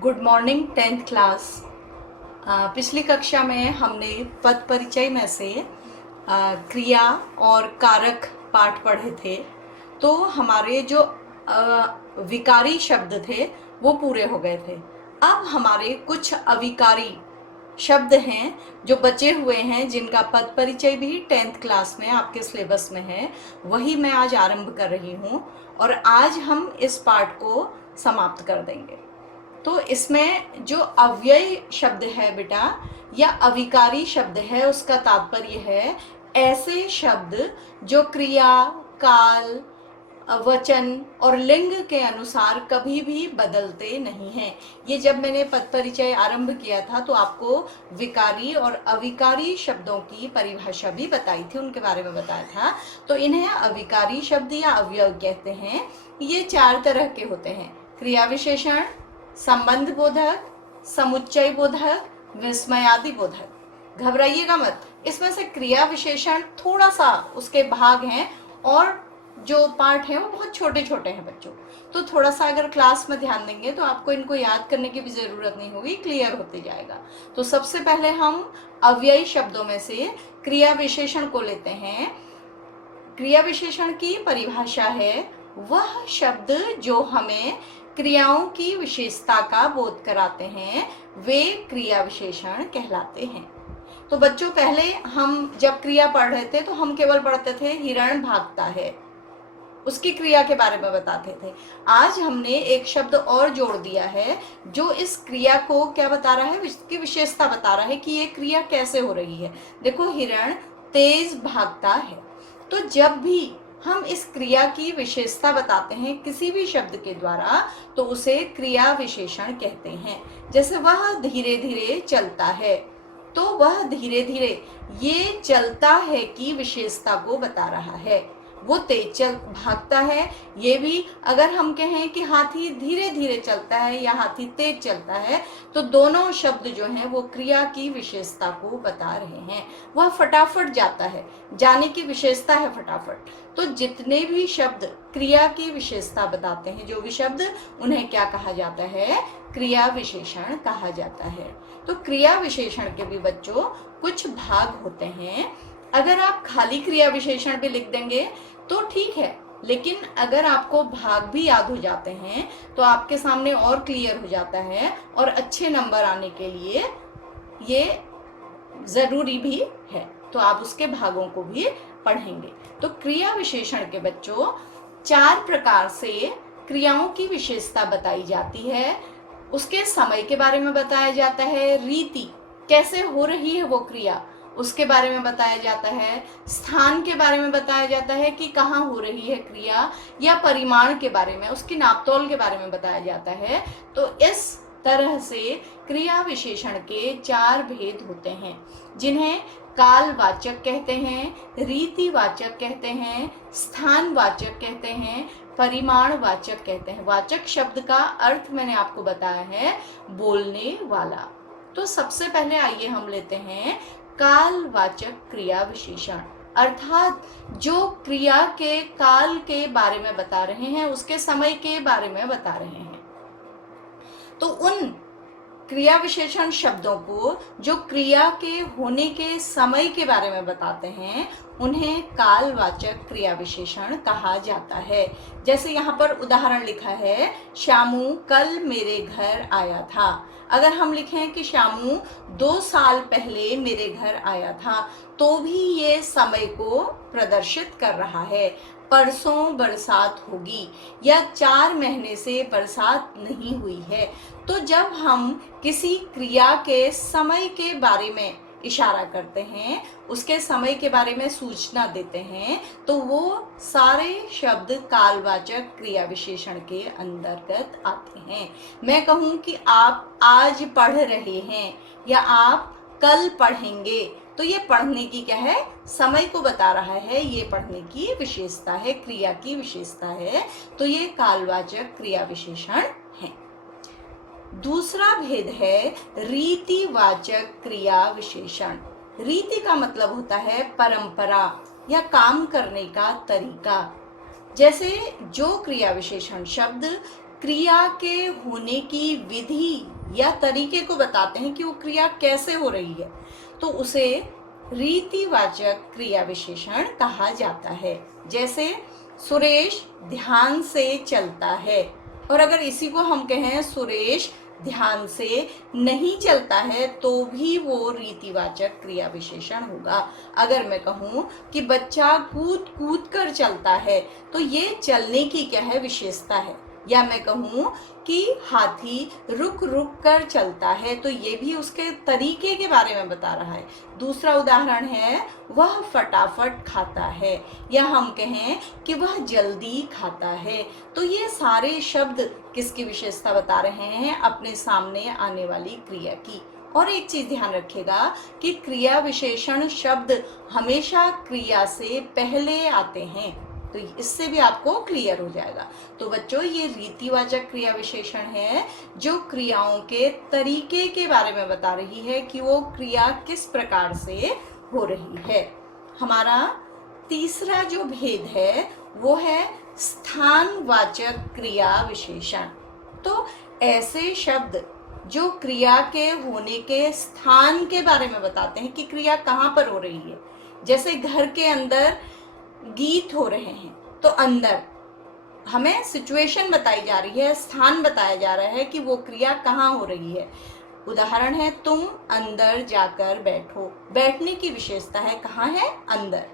Good morning 10th class. पिछली कक्षा में हमने पद परिचय में से क्रिया और कारक पाठ पढ़े थे। तो हमारे जो विकारी शब्द थे वो पूरे हो गए थे। अब हमारे कुछ अविकारी शब्द हैं जो बचे हुए हैं, जिनका पद परिचय भी 10th क्लास में आपके सिलेबस में है। वही मैं आज आरंभ कर रही हूँ और आज हम इस पाठ को समाप्त कर देंगे। तो इसमें जो अव्यय शब्द है बेटा या अविकारी शब्द है, उसका तात्पर्य है ऐसे शब्द जो क्रिया, काल, वचन और लिंग के अनुसार कभी भी बदलते नहीं हैं। ये जब मैंने पद परिचय आरंभ किया था तो आपको विकारी और अविकारी शब्दों की परिभाषा भी बताई थी, उनके बारे में बताया था। तो इन्हें अविकारी शब्द या अव्यय कहते हैं। ये 4 तरह के होते हैं: क्रिया विशेषण, संबंध बोधक, समुच्चय बोधक, विस्मयादि बोधक। घबराइएगा मत, इसमें से क्रिया विशेषण थोड़ा सा उसके भाग हैं और जो पार्ट हैं वो बहुत छोटे छोटे हैं बच्चों। तो थोड़ा सा अगर क्लास में ध्यान देंगे तो आपको इनको याद करने की भी जरूरत नहीं होगी, क्लियर होते जाएगा। तो सबसे पहले हम अव्ययी शब्दों में से क्रिया विशेषण को लेते हैं। क्रिया विशेषण की परिभाषा है वह शब्द जो हमें क्रियाओं की विशेषता का बोध कराते हैं, वे क्रिया विशेषण कहलाते हैं। तो बच्चों, पहले हम जब क्रिया पढ़ रहे थे तो हम केवल पढ़ते थे हिरण भागता है, उसकी क्रिया के बारे में बताते थे। आज हमने एक शब्द और जोड़ दिया है जो इस क्रिया को क्या बता रहा है, इसकी विशेषता बता रहा है कि ये क्रिया कैसे हो रही है। देखो, हिरण तेज भागता है। तो जब भी हम इस क्रिया की विशेषता बताते हैं किसी भी शब्द के द्वारा तो उसे क्रिया विशेषण कहते हैं। जैसे वह धीरे धीरे चलता है, तो वह धीरे धीरे ये चलता है की विशेषता को बता रहा है। वो तेज चल भागता है, ये भी अगर हम कहें कि हाथी धीरे धीरे चलता है या हाथी तेज चलता है, तो दोनों शब्द जो हैं वो क्रिया की विशेषता को बता रहे हैं। वह फटाफट जाता है, जाने की विशेषता है फटाफट। तो जितने भी शब्द क्रिया की विशेषता बताते हैं, जो भी शब्द, उन्हें क्या कहा जाता है, क्रिया विशेषण कहा जाता है। तो क्रिया विशेषण के भी बच्चों कुछ भाग होते हैं। अगर आप खाली क्रिया विशेषण भी लिख देंगे तो ठीक है, लेकिन अगर आपको भाग भी याद हो जाते हैं तो आपके सामने और क्लियर हो जाता है और अच्छे नंबर आने के लिए ये जरूरी भी है। तो आप उसके भागों को भी पढ़ेंगे। तो क्रिया विशेषण के बच्चों 4 प्रकार से क्रियाओं की विशेषता बताई जाती है। उसके समय के बारे में बताया जाता है, रीति कैसे हो रही है वो क्रिया उसके बारे में बताया जाता है, स्थान के बारे में बताया जाता है कि कहाँ हो रही है क्रिया, या परिमाण के बारे में, उसकी नापतोल के बारे में बताया जाता है। तो इस तरह से क्रिया विशेषण के 4 भेद होते हैं, जिन्हें कालवाचक कहते हैं, रीतिवाचक कहते हैं, स्थानवाचक कहते हैं, परिमाणवाचक कहते हैं। वाचक शब्द का अर्थ मैंने आपको बताया है, बोलने वाला। तो सबसे पहले आइए हम लेते हैं कालवाचक क्रिया विशेषण, अर्थात जो क्रिया के काल के बारे में बता रहे हैं, उसके समय के बारे में बता रहे हैं। तो उन क्रिया विशेषण शब्दों को जो क्रिया के होने के समय के बारे में बताते हैं, उन्हें कालवाचक क्रिया विशेषण कहा जाता है। जैसे यहाँ पर उदाहरण लिखा है, श्यामू कल मेरे घर आया था। अगर हम लिखें कि श्यामू 2 साल पहले मेरे घर आया था, तो भी ये समय को प्रदर्शित कर रहा है। परसों बरसात होगी या 4 महीने से बरसात नहीं हुई है। तो जब हम किसी क्रिया के समय के बारे में इशारा करते हैं, उसके समय के बारे में सूचना देते हैं, तो वो सारे शब्द कालवाचक क्रिया विशेषण के अंतर्गत आते हैं। मैं कहूँ कि आप आज पढ़ रहे हैं या आप कल पढ़ेंगे, तो ये पढ़ने की क्या है, समय को बता रहा है, ये पढ़ने की विशेषता है, क्रिया की विशेषता है। तो ये कालवाचक क्रिया विशेषण है। दूसरा भेद है रीतिवाचक क्रिया विशेषण। रीति का मतलब होता है परंपरा या काम करने का तरीका। जैसे जो क्रिया विशेषण शब्द क्रिया के होने की विधि या तरीके को बताते हैं कि वो क्रिया कैसे हो रही है, तो उसे रीतिवाचक क्रिया विशेषण कहा जाता है। जैसे सुरेश ध्यान से चलता है, और अगर इसी को हम कहें सुरेश ध्यान से नहीं चलता है, तो भी वो रीतिवाचक क्रिया विशेषण होगा। अगर मैं कहूँ कि बच्चा कूद कूद कर चलता है, तो ये चलने की क्या है, विशेषता है। या मैं कहूँ कि हाथी रुक रुक कर चलता है, तो ये भी उसके तरीके के बारे में बता रहा है। दूसरा उदाहरण है वह फटाफट खाता है, या हम कहें कि वह जल्दी खाता है, तो ये सारे शब्द किसकी विशेषता बता रहे हैं, अपने सामने आने वाली क्रिया की। और एक चीज ध्यान रखिएगा कि क्रिया विशेषण शब्द हमेशा क्रिया से पहले आते हैं, तो इससे भी आपको क्लियर हो जाएगा। तो बच्चों, ये रीतिवाचक क्रिया विशेषण है जो क्रियाओं के तरीके के बारे में बता रही है कि वो क्रिया किस प्रकार से हो रही है। हमारा तीसरा जो भेद है वो है स्थानवाचक क्रिया विशेषण। तो ऐसे शब्द जो क्रिया के होने के स्थान के बारे में बताते हैं कि क्रिया कहाँ पर हो रही है। जैसे घर के अंदर गीत हो रहे हैं, तो अंदर हमें सिचुएशन बताई जा रही है, स्थान बताया जा रहा है कि वो क्रिया कहाँ हो रही है। उदाहरण है तुम अंदर जाकर बैठो, बैठने की विशेषता है कहाँ है, अंदर।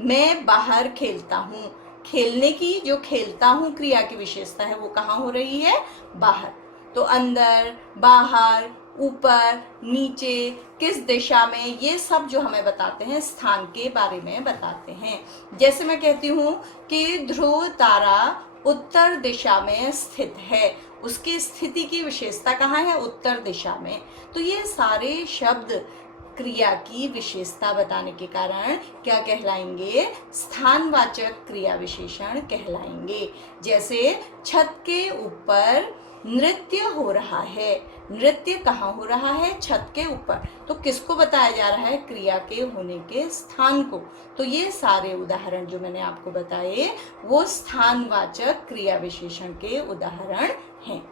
मैं बाहर खेलता हूँ, खेलने की जो खेलता हूँ क्रिया की विशेषता है वो कहाँ हो रही है, बाहर। तो अंदर, बाहर, ऊपर, नीचे, किस दिशा में, ये सब जो हमें बताते हैं स्थान के बारे में बताते हैं। जैसे मैं कहती हूँ कि ध्रुव तारा उत्तर दिशा में स्थित है, उसकी स्थिति की विशेषता कहाँ है, उत्तर दिशा में। तो ये सारे शब्द क्रिया की विशेषता बताने के कारण क्या कहलाएंगे, स्थानवाचक क्रिया विशेषण कहलाएंगे। जैसे छत के ऊपर नृत्य हो रहा है, नृत्य कहाँ हो रहा है, छत के ऊपर। तो किसको बताया जा रहा है, क्रिया के होने के स्थान को। तो ये सारे उदाहरण जो मैंने आपको बताए वो स्थानवाचक क्रिया विशेषण के उदाहरण हैं।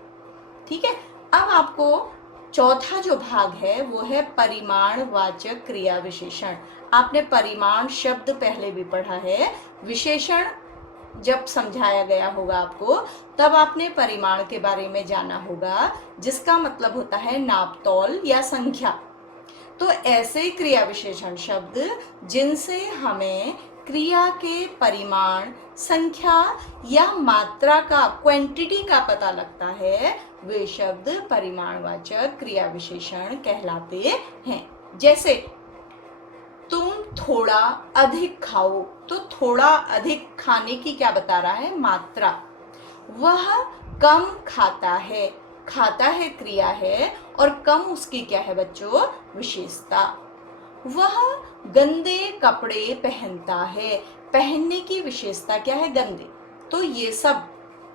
ठीक है, अब आपको चौथा जो भाग है वो है परिमाणवाचक क्रिया विशेषण। आपने परिमाण शब्द पहले भी पढ़ा है, विशेषण जब समझाया गया होगा आपको तब आपने परिमाण के बारे में जाना होगा, जिसका मतलब होता है नापतोल या संख्या। तो ऐसे क्रिया विशेषण शब्द जिनसे हमें क्रिया के परिमाण, संख्या या मात्रा का, क्वांटिटी का पता लगता है, वे शब्द परिमाणवाचक क्रिया विशेषण कहलाते हैं। जैसे तुम थोड़ा अधिक खाओ, तो थोड़ा अधिक खाने की क्या बता रहा है, मात्रा। वह कम खाता है, खाता है क्रिया है, और कम उसकी क्या है बच्चों, विशेषता। वह गंदे कपड़े पहनता है, पहनने की विशेषता क्या है, गंदे। तो ये सब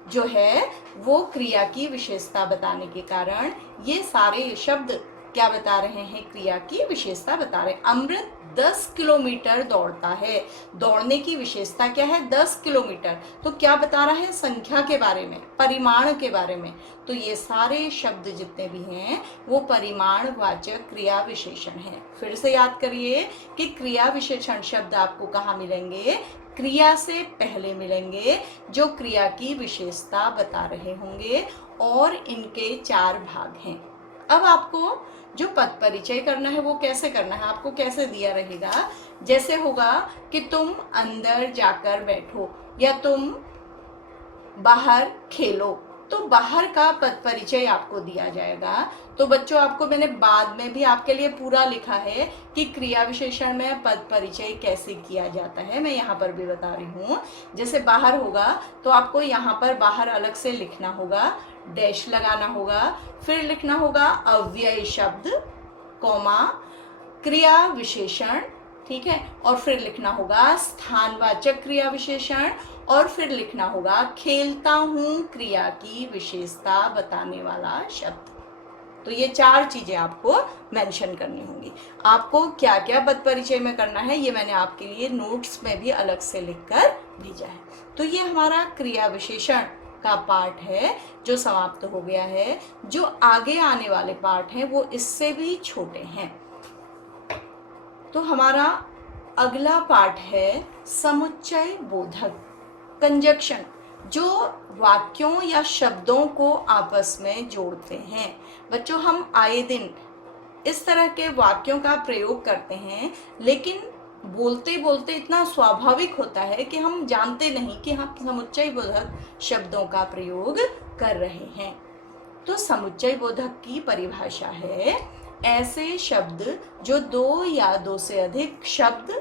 जो है वो क्रिया की विशेषता बताने के कारण ये सारे शब्द क्या बता रहे हैं, क्रिया की विशेषता बता रहे हैं। अमृत 10 किलोमीटर दौड़ता है, दौड़ने की विशेषता क्या है, 10 किलोमीटर। तो क्या बता रहा है, संख्या के बारे में, परिमाण के बारे में। तो ये सारे शब्द जितने भी हैं वो परिमाणवाचक क्रिया विशेषण हैं। फिर से याद करिए कि क्रिया विशेषण शब्द आपको कहाँ मिलेंगे, क्रिया से पहले मिलेंगे, जो क्रिया की विशेषता बता रहे होंगे, और इनके 4 भाग हैं। अब आपको जो पद परिचय करना है वो कैसे करना है, आपको कैसे दिया रहेगा। जैसे होगा कि तुम अंदर जाकर बैठो या तुम बाहर खेलो, तो बाहर का पद परिचय आपको दिया जाएगा। तो बच्चों, आपको मैंने बाद में भी आपके लिए पूरा लिखा है कि क्रिया विशेषण में पद परिचय कैसे किया जाता है, मैं यहाँ पर भी बता रही हूँ। जैसे बाहर होगा तो आपको यहाँ पर बाहर अलग से लिखना होगा, डैश लगाना होगा, फिर लिखना होगा अव्यय शब्द, कॉमा, क्रिया विशेषण, ठीक है, और फिर लिखना होगा स्थानवाचक क्रिया विशेषण, और फिर लिखना होगा खेलता हूँ क्रिया की विशेषता बताने वाला शब्द। तो ये 4 चीजें आपको मेंशन करनी होंगी। आपको क्या क्या पद परिचय में करना है ये मैंने आपके लिए नोट्स में भी अलग से लिखकर भेजा है। तो ये हमारा क्रिया विशेषण का पार्ट है जो समाप्त हो गया है। जो आगे आने वाले पार्ट हैं वो इससे भी छोटे हैं। तो हमारा अगला पार्ट है समुच्चय बोधक, कंजक्शन, जो वाक्यों या शब्दों को आपस में जोड़ते हैं। बच्चों, हम आए दिन इस तरह के वाक्यों का प्रयोग करते हैं, लेकिन बोलते बोलते इतना स्वाभाविक होता है कि हम जानते नहीं कि हम समुच्चय बोधक शब्दों का प्रयोग कर रहे हैं। तो समुच्चय बोधक की परिभाषा है ऐसे शब्द जो दो या दो से अधिक शब्द,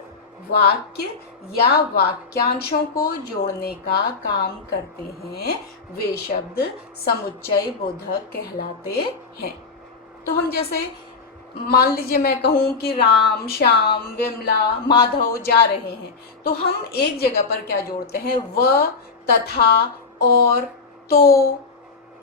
वाक्य या वाक्यांशों को जोड़ने का काम करते हैं, वे शब्द समुच्चय बोधक कहलाते हैं। तो हम जैसे मान लीजिए मैं कहूँ कि राम, श्याम, विमला, माधव जा रहे हैं, तो हम एक जगह पर क्या जोड़ते हैं? व, तथा, और, तो।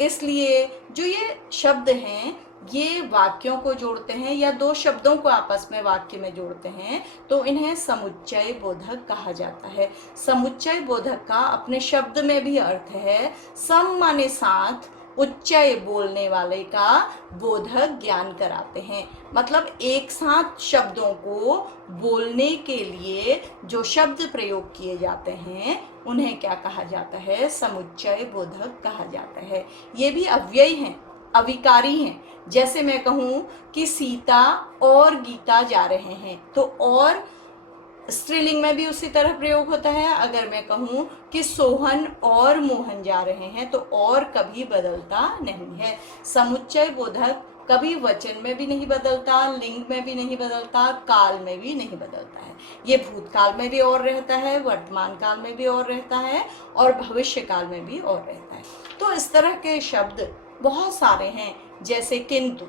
इसलिए जो ये शब्द हैं ये वाक्यों को जोड़ते हैं या दो शब्दों को आपस में वाक्य में जोड़ते हैं, तो इन्हें समुच्चय बोधक कहा जाता है। समुच्चय बोधक का अपने शब्द में भी अर्थ है सम माने साथ, उच्चय बोलने वाले का, बोधक ज्ञान कराते हैं। मतलब एक साथ शब्दों को बोलने के लिए जो शब्द प्रयोग किए जाते हैं उन्हें क्या कहा जाता है? समुच्चय बोधक कहा जाता है। ये भी अव्यय हैं, अविकारी हैं। जैसे मैं कहूँ कि सीता और गीता जा रहे हैं, तो और स्त्रीलिंग में भी उसी तरह प्रयोग होता है। अगर मैं कहूँ कि सोहन और मोहन जा रहे हैं, तो और कभी बदलता नहीं है। समुच्चय बोधक कभी वचन में भी नहीं बदलता, लिंग में भी नहीं बदलता, काल में भी नहीं बदलता है। ये भूतकाल में भी और रहता है, वर्तमान काल में भी और रहता है, और भविष्य काल में भी और रहता है। तो इस तरह के शब्द बहुत सारे हैं। जैसे किंतु,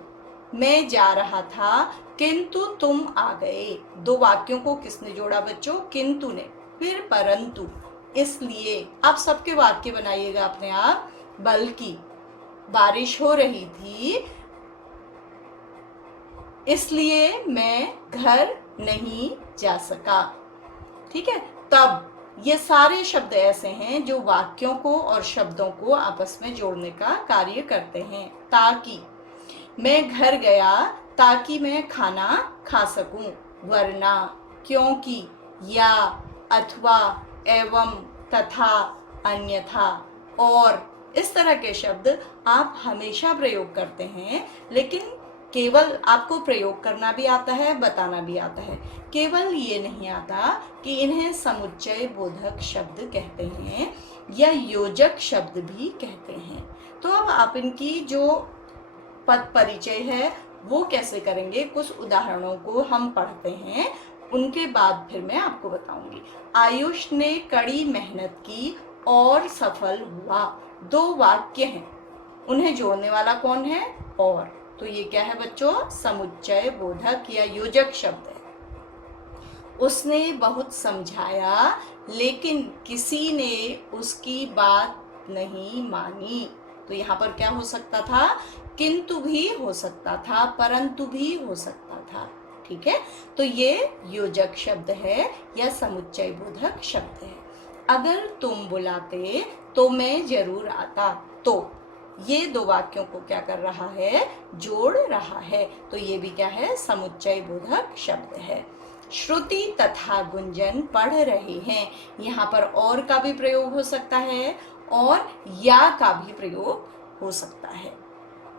मैं जा रहा था किंतु तुम आ गए। दो वाक्यों को किसने जोड़ा बच्चों? किंतु ने। फिर परंतु, इसलिए। आप सबके वाक्य बनाइएगा अपने आप। बल्कि, बारिश हो रही थी इसलिए मैं घर नहीं जा सका। ठीक है। तब, ये सारे शब्द ऐसे हैं जो वाक्यों को और शब्दों को आपस में जोड़ने का कार्य करते हैं। ताकि, मैं घर गया ताकि मैं खाना खा सकूं, वरना, क्योंकि, या, अथवा, एवं, तथा, अन्यथा, और। इस तरह के शब्द आप हमेशा प्रयोग करते हैं, लेकिन केवल आपको प्रयोग करना भी आता है, बताना भी आता है। केवल ये नहीं आता कि इन्हें समुच्चय बोधक शब्द कहते हैं या योजक शब्द भी कहते हैं। तो अब आप इनकी जो पद परिचय है वो कैसे करेंगे, कुछ उदाहरणों को हम पढ़ते हैं, उनके बाद फिर मैं आपको बताऊंगी। आयुष ने कड़ी मेहनत की और सफल हुआ। दो वाक्य हैं, उन्हें जोड़ने वाला कौन है? और। तो ये क्या है बच्चों? समुच्चय बोधक या योजक शब्द है। उसने बहुत समझाया लेकिन किसी ने उसकी बात नहीं मानी। तो यहाँ पर क्या हो सकता था? किंतु भी हो सकता था, परंतु भी हो सकता था। ठीक है। तो ये योजक शब्द है या समुच्चय बोधक शब्द है। अगर तुम बुलाते तो मैं जरूर आता। तो ये दो वाक्यों को क्या कर रहा है? जोड़ रहा है। तो ये भी क्या है? समुच्चय बोधक शब्द है। श्रुति तथा गुंजन पढ़ रहे हैं। यहाँ पर और का भी प्रयोग हो सकता है और या का भी प्रयोग हो सकता है।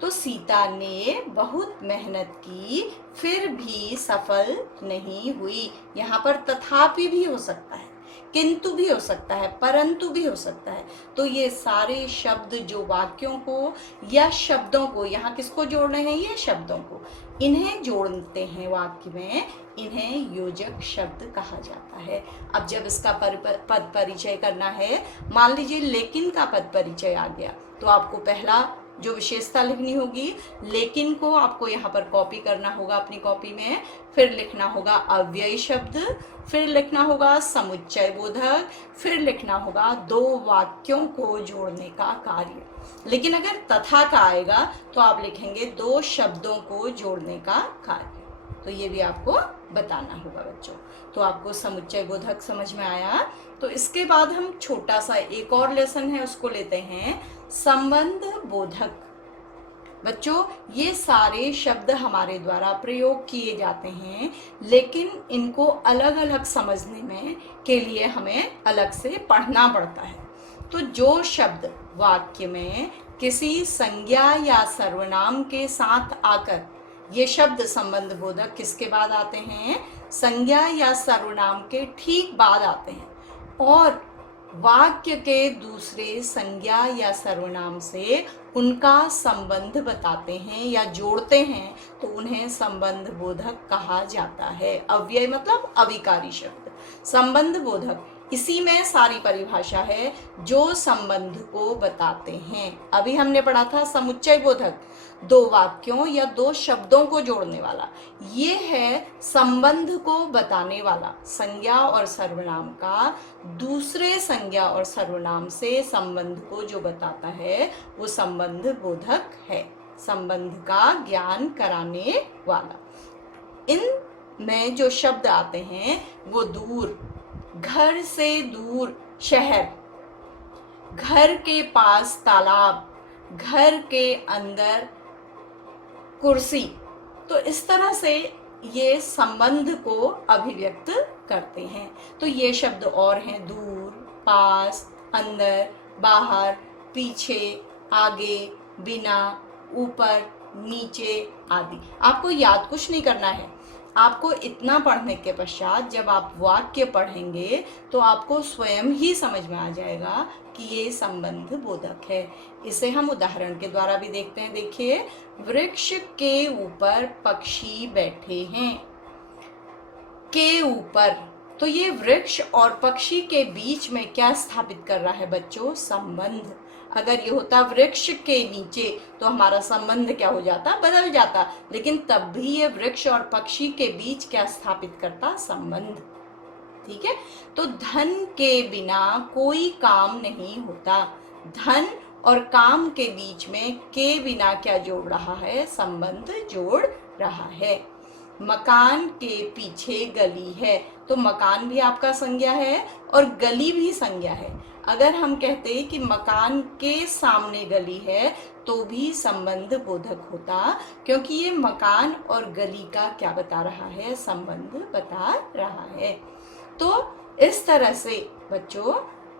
तो सीता ने बहुत मेहनत की फिर भी सफल नहीं हुई। यहाँ पर तथापि भी हो सकता है, किंतु भी हो सकता है, परंतु भी हो सकता है। तो ये सारे शब्द जो वाक्यों को या शब्दों को, यहाँ किसको जोड़ रहे हैं? ये शब्दों को, इन्हें जोड़ते हैं वाक्य में, इन्हें योजक शब्द कहा जाता है। अब जब इसका पद परिचय करना है, मान लीजिए लेकिन का पद परिचय आ गया, तो आपको पहला जो विशेषता लिखनी होगी, लेकिन को आपको यहाँ पर कॉपी करना होगा अपनी कॉपी में। फिर लिखना होगा अव्यय शब्द, फिर लिखना होगा समुच्चय बोधक, फिर लिखना होगा दो वाक्यों को जोड़ने का कार्य। लेकिन अगर तथा का आएगा तो आप लिखेंगे दो शब्दों को जोड़ने का कार्य। तो ये भी आपको बताना होगा बच्चों। तो आपको समुच्चय बोधक समझ में आया। तो इसके बाद हम छोटा सा एक और लेसन है उसको लेते हैं, संबंध बोधक। बच्चों ये सारे शब्द हमारे द्वारा प्रयोग किए जाते हैं, लेकिन इनको अलग अलग समझने में के लिए हमें अलग से पढ़ना पड़ता है। तो जो शब्द वाक्य में किसी संज्ञा या सर्वनाम के साथ आकर, ये शब्द संबंध बोधक किसके बाद आते हैं, संज्ञा या सर्वनाम के ठीक बाद आते हैं, और वाक्य के दूसरे संज्ञा या सर्वनाम से उनका संबंध बताते हैं या जोड़ते हैं, तो उन्हें संबंध बोधक कहा जाता है। अव्यय मतलब अविकारी शब्द, संबंध बोधक। इसी में सारी परिभाषा है जो संबंध को बताते हैं। अभी हमने पढ़ा था समुच्चय बोधक, दो वाक्यों या दो शब्दों को जोड़ने वाला। ये है संबंध को बताने वाला, संज्ञा और सर्वनाम का दूसरे संज्ञा और सर्वनाम से संबंध को जो बताता है वो संबंध बोधक है, संबंध का ज्ञान कराने वाला। इन में जो शब्द आते हैं वो दूर, घर से दूर शहर, घर के पास तालाब, घर के अंदर कुर्सी। तो इस तरह से ये संबंध को अभिव्यक्त करते हैं। तो ये शब्द और हैं, दूर, पास, अंदर, बाहर, पीछे, आगे, बिना, ऊपर, नीचे आदि। आपको याद कुछ नहीं करना है। आपको इतना पढ़ने के पश्चात जब आप वाक्य पढ़ेंगे तो आपको स्वयं ही समझ में आ जाएगा कि ये संबंध बोधक है। इसे हम उदाहरण के द्वारा भी देखते हैं। देखिए, वृक्ष के ऊपर पक्षी बैठे हैं, के ऊपर। तो ये वृक्ष और पक्षी के बीच में क्या स्थापित कर रहा है बच्चों, संबंध। अगर ये होता वृक्ष के नीचे तो हमारा संबंध क्या हो जाता, बदल जाता, लेकिन तब भी ये वृक्ष और पक्षी के बीच क्या स्थापित करता, संबंध। ठीक है। तो धन के बिना कोई काम नहीं होता, धन और काम के बीच में के बिना क्या जोड़ रहा है, संबंध जोड़ रहा है। मकान के पीछे गली है, तो मकान भी आपका संज्ञा है और गली भी संज्ञा है। अगर हम कहते कि मकान के सामने गली है तो भी संबंध बोधक होता, क्योंकि ये मकान और गली का क्या बता रहा है, संबंध बता रहा है। तो इस तरह से बच्चों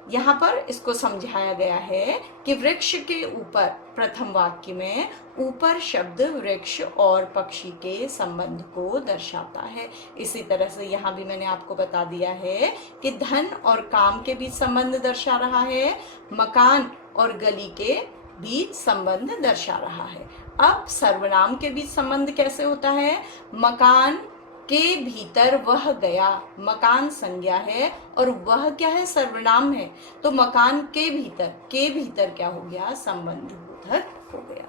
यहाँ पर इसको समझाया गया है कि वृक्ष के ऊपर, प्रथम वाक्य में ऊपर शब्द वृक्ष और पक्षी के संबंध को दर्शाता है। इसी तरह से यहाँ भी मैंने आपको बता दिया है कि धन और काम के बीच संबंध दर्शा रहा है, मकान और गली के बीच संबंध दर्शा रहा है। अब सर्वनाम के बीच संबंध कैसे होता है, मकान के भीतर वह गया, मकान संज्ञा है और वह क्या है, सर्वनाम है। तो मकान के भीतर क्या हो गया, संबंध बोधक हो गया,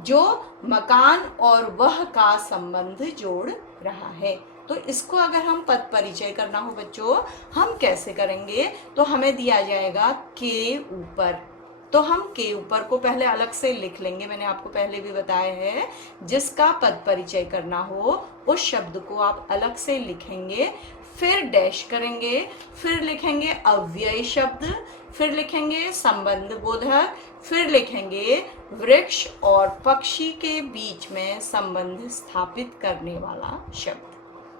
जो मकान और वह का संबंध जोड़ रहा है। तो इसको अगर हम पद परिचय करना हो बच्चों, हम कैसे करेंगे, तो हमें दिया जाएगा के ऊपर। तो हम के ऊपर को पहले अलग से लिख लेंगे, मैंने आपको पहले भी बताया है। जिसका पद परिचय करना हो उस शब्द को आप अलग से लिखेंगे, फिर डैश करेंगे, फिर लिखेंगे अव्यय शब्द, फिर लिखेंगे संबंध बोधक, फिर लिखेंगे वृक्ष और पक्षी के बीच में संबंध स्थापित करने वाला शब्द।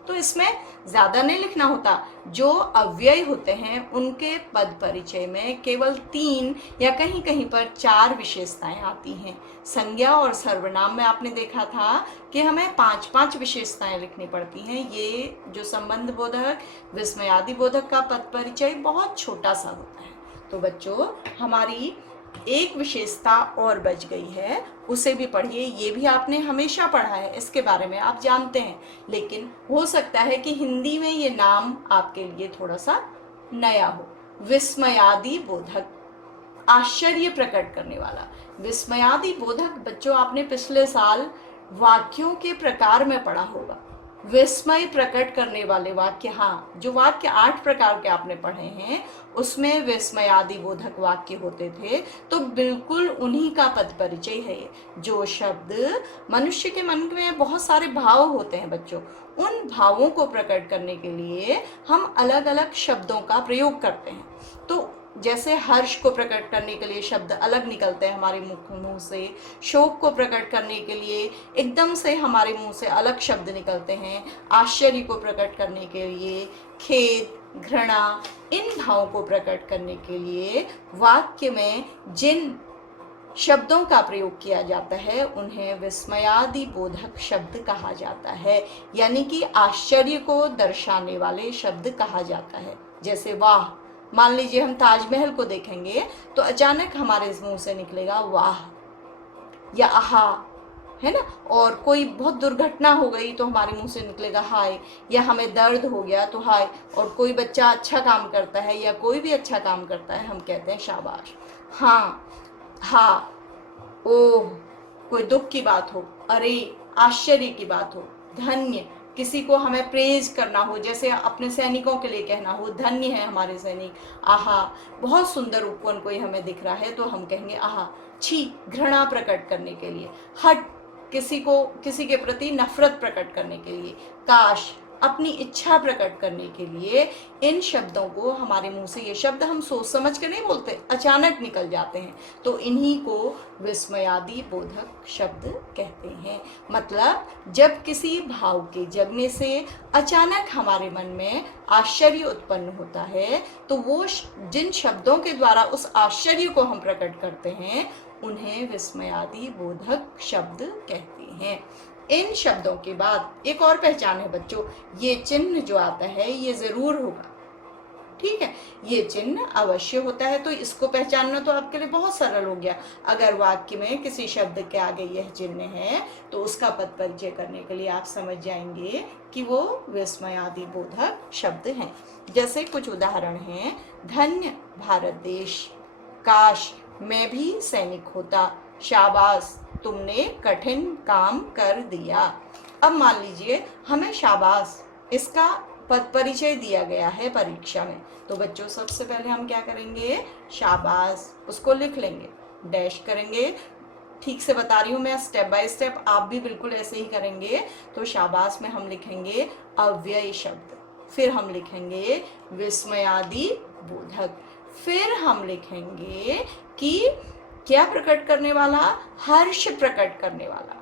तो इसमें ज़्यादा नहीं लिखना होता। जो अव्यय होते हैं उनके पद परिचय में केवल 3 या कहीं कहीं पर 4 विशेषताएं आती हैं। संज्ञा और सर्वनाम में आपने देखा था कि हमें 5-5 विशेषताएं लिखनी पड़ती हैं। ये जो संबंध बोधक, विस्मयादि बोधक का पद परिचय बहुत छोटा सा होता है। तो बच्चों हमारी एक विशेषता और बच गई है, उसे भी पढ़िए। ये भी आपने हमेशा पढ़ा है, इसके बारे में आप जानते हैं, लेकिन हो सकता है कि हिंदी में ये नाम आपके लिए थोड़ा सा नया हो। विस्मयादि बोधक, आश्चर्य प्रकट करने वाला। विस्मयादि बोधक बच्चों आपने पिछले साल वाक्यों के प्रकार में पढ़ा होगा। विस्मय प्रकट करने वाले वाक्य, हाँ, जो वाक्य 8 प्रकार के आपने पढ़े हैं उसमें विस्मयादि बोधक वाक्य होते थे, तो बिल्कुल उन्हीं का पद परिचय है ये। जो शब्द, मनुष्य के मन में बहुत सारे भाव होते हैं बच्चों, उन भावों को प्रकट करने के लिए हम अलग अलग शब्दों का प्रयोग करते हैं। तो जैसे हर्ष को प्रकट करने के लिए शब्द अलग निकलते हैं हमारे मुंह से, शोक को प्रकट करने के लिए एकदम से हमारे मुंह से अलग शब्द निकलते हैं, आश्चर्य को प्रकट करने के लिए खेद, घृणा, इन भावों को प्रकट करने के लिए वाक्य में जिन शब्दों का प्रयोग किया जाता है उन्हें विस्मयादि बोधक शब्द कहा जाता है, यानी कि आश्चर्य को दर्शाने वाले शब्द कहा जाता है। जैसे वाह, मान लीजिए हम ताजमहल को देखेंगे तो अचानक हमारे मुंह से निकलेगा वाह या आहा, है ना। और कोई बहुत दुर्घटना हो गई तो हमारे मुंह से निकलेगा हाय, या हमें दर्द हो गया तो हाय। और कोई बच्चा अच्छा काम करता है या कोई भी अच्छा काम करता है हम कहते हैं शाबाश। हाँ, हाँ, ओह, कोई दुख की बात हो, अरे, आश्चर्य की बात हो, धन्य, किसी को हमें प्रेज करना हो, जैसे अपने सैनिकों के लिए कहना हो धन्य है हमारे सैनिक, आहा, बहुत सुंदर उपवन कोई हमें दिख रहा है तो हम कहेंगे आहा। छी, घृणा प्रकट करने के लिए, हट, किसी के प्रति नफरत प्रकट करने के लिए, काश, अपनी इच्छा प्रकट करने के लिए इन शब्दों को हमारे मुंह से, ये शब्द हम सोच समझ के नहीं बोलते, अचानक निकल जाते हैं, तो इन्हीं को विस्मयादि बोधक शब्द कहते हैं। मतलब जब किसी भाव के जगने से अचानक हमारे मन में आश्चर्य उत्पन्न होता है तो वो जिन शब्दों के द्वारा उस आश्चर्य को हम प्रकट करते हैं उन्हें विस्मयादि बोधक शब्द कहते हैं। इन शब्दों के बाद एक और पहचान है बच्चों, ये चिन्ह जो आता है ये जरूर होगा, ठीक है, ये चिन्ह अवश्य होता है। तो इसको पहचानना तो आपके लिए बहुत सरल हो गया। अगर वाक्य में किसी शब्द के आगे यह चिन्ह है तो उसका पद परिचय करने के लिए आप समझ जाएंगे कि वो विस्मयादि बोधक शब्द हैं। जैसे कुछ उदाहरण हैं, धन्य भारत देश, काश मैं भी सैनिक होता, शाबाश तुमने कठिन काम कर दिया। अब मान लीजिए हमें शाबाश इसका पद परिचय दिया गया है परीक्षा में, तो बच्चों सबसे पहले हम क्या करेंगे, शाबाश उसको लिख लेंगे, डैश करेंगे। ठीक से बता रही हूँ मैं, स्टेप बाय स्टेप, आप भी बिल्कुल ऐसे ही करेंगे। तो शाबाश में हम लिखेंगे अव्यय शब्द, फिर हम लिखेंगे विस्मयादि बोधक, फिर हम लिखेंगे कि क्या प्रकट करने वाला, हर्ष प्रकट करने वाला,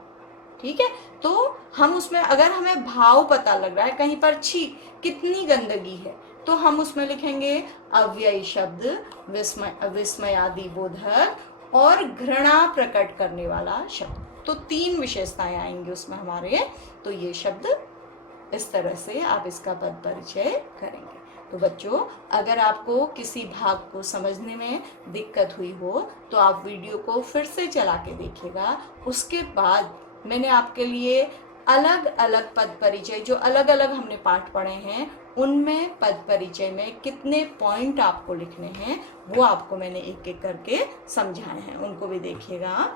ठीक है। तो हम उसमें अगर हमें भाव पता लग रहा है कहीं पर, छी कितनी गंदगी है, तो हम उसमें लिखेंगे अव्ययी शब्द विस्मयादि बोधक और घृणा प्रकट करने वाला शब्द। तो 3 विशेषताएं आएंगी उसमें हमारे। तो ये शब्द इस तरह से आप इसका पद परिचय करेंगे। तो बच्चों अगर आपको किसी भाग को समझने में दिक्कत हुई हो तो आप वीडियो को फिर से चला के देखिएगा। उसके बाद मैंने आपके लिए अलग अलग पद परिचय, जो अलग अलग हमने पाठ पढ़े हैं उनमें पद परिचय में कितने पॉइंट आपको लिखने हैं वो आपको मैंने एक एक करके समझाए हैं, उनको भी देखिएगा।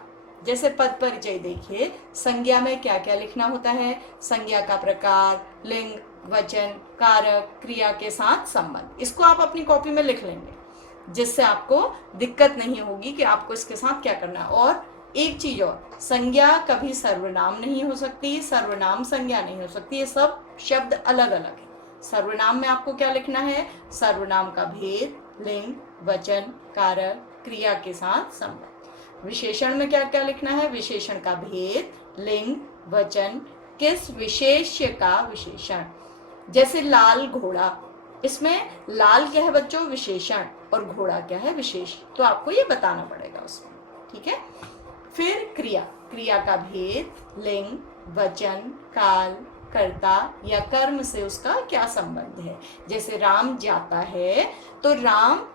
जैसे पद परिचय देखिए, संज्ञा में क्या क्या लिखना होता है, संज्ञा का प्रकार, लिंग, वचन, कारक, क्रिया के साथ संबंध, इसको आप अपनी कॉपी में लिख लेंगे जिससे आपको दिक्कत नहीं होगी कि आपको इसके साथ क्या करना है। और एक चीज और, संज्ञा कभी सर्वनाम नहीं हो सकती, सर्वनाम संज्ञा नहीं हो सकती, ये सब शब्द अलग अलग है। सर्वनाम में आपको क्या लिखना है, सर्वनाम का भेद, लिंग, वचन, कारक, क्रिया के साथ संबंध। विशेषण में क्या क्या लिखना है, विशेषण का भेद, लिंग, वचन, किस विशेष्य का विशेषण। जैसे लाल घोड़ा, इसमें लाल क्या है बच्चों, विशेषण, और घोड़ा क्या है, विशेष, तो आपको ये बताना पड़ेगा उसमें, ठीक है। फिर क्रिया, क्रिया का भेद, लिंग, वचन, काल, कर्ता या कर्म से उसका क्या संबंध है। जैसे राम जाता है तो राम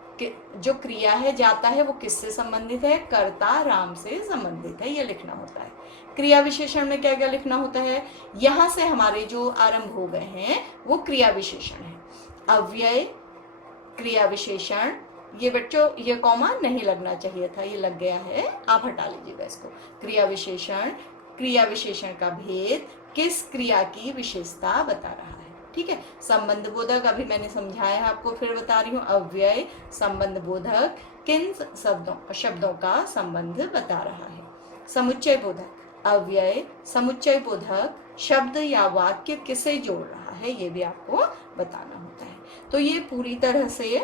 जो क्रिया है जाता है वो किससे संबंधित है, कर्ता राम से संबंधित है, ये लिखना होता है। क्रिया विशेषण में क्या क्या लिखना होता है, यहाँ से हमारे जो आरंभ हो गए हैं वो क्रिया विशेषण है। अव्यय क्रिया विशेषण, ये बच्चों ये कॉमा नहीं लगना चाहिए था, ये लग गया है, आप हटा लीजिएगा इसको। क्रिया विशेषण क्रिया विशेषण का भेद किस क्रिया की विशेषता बता रहा है। ठीक है, संबंध बोधक अभी मैंने समझाया है आपको, फिर बता रही हूँ। अव्यय संबंध बोधक किन शब्दों का संबंध बता रहा है। समुच्चय बोधक अव्यय समुच्चय बोधक शब्द या वाक्य किसे जोड़ रहा है, ये भी आपको बताना होता है। तो ये पूरी तरह से,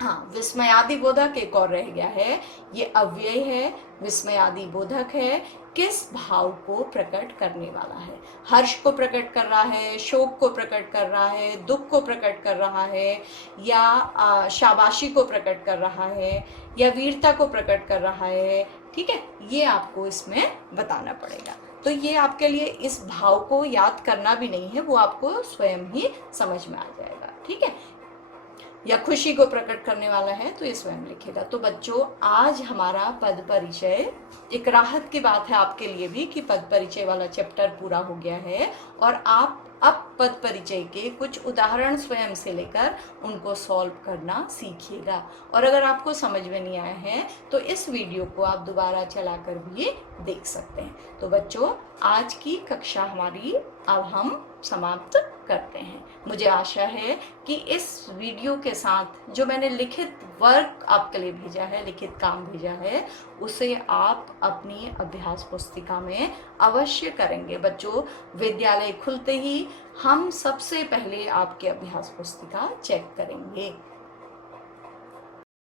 हाँ, विस्मयादि बोधक एक और रह गया है। ये अव्यय है, विस्मयादि बोधक है, किस भाव को प्रकट करने वाला है। हर्ष को प्रकट कर रहा है, शोक को प्रकट कर रहा है, दुख को प्रकट कर रहा है, या शाबाशी को प्रकट कर रहा है, या वीरता को प्रकट कर रहा है। ठीक है, ये आपको इसमें बताना पड़ेगा। तो ये आपके लिए इस भाव को याद करना भी नहीं है, वो आपको स्वयं ही समझ में आ जाएगा। ठीक है, या खुशी को प्रकट करने वाला है तो ये स्वयं लिखेगा। तो बच्चों, आज हमारा पद परिचय, एक राहत की बात है आपके लिए भी कि पद परिचय वाला चैप्टर पूरा हो गया है और आप अब पद परिचय के कुछ उदाहरण स्वयं से लेकर उनको सॉल्व करना सीखिएगा। और अगर आपको समझ में नहीं आया है तो इस वीडियो को आप दोबारा चलाकर भी देख सकते हैं। तो बच्चों, आज की कक्षा हमारी अब हम समाप्त करते हैं। मुझे आशा है कि इस वीडियो के साथ जो मैंने लिखित वर्क आपके लिए भेजा है, लिखित काम भेजा है, उसे आप अपनी अभ्यास पुस्तिका में अवश्य करेंगे। बच्चों, विद्यालय खुलते ही हम सबसे पहले आपकी अभ्यास पुस्तिका चेक करेंगे।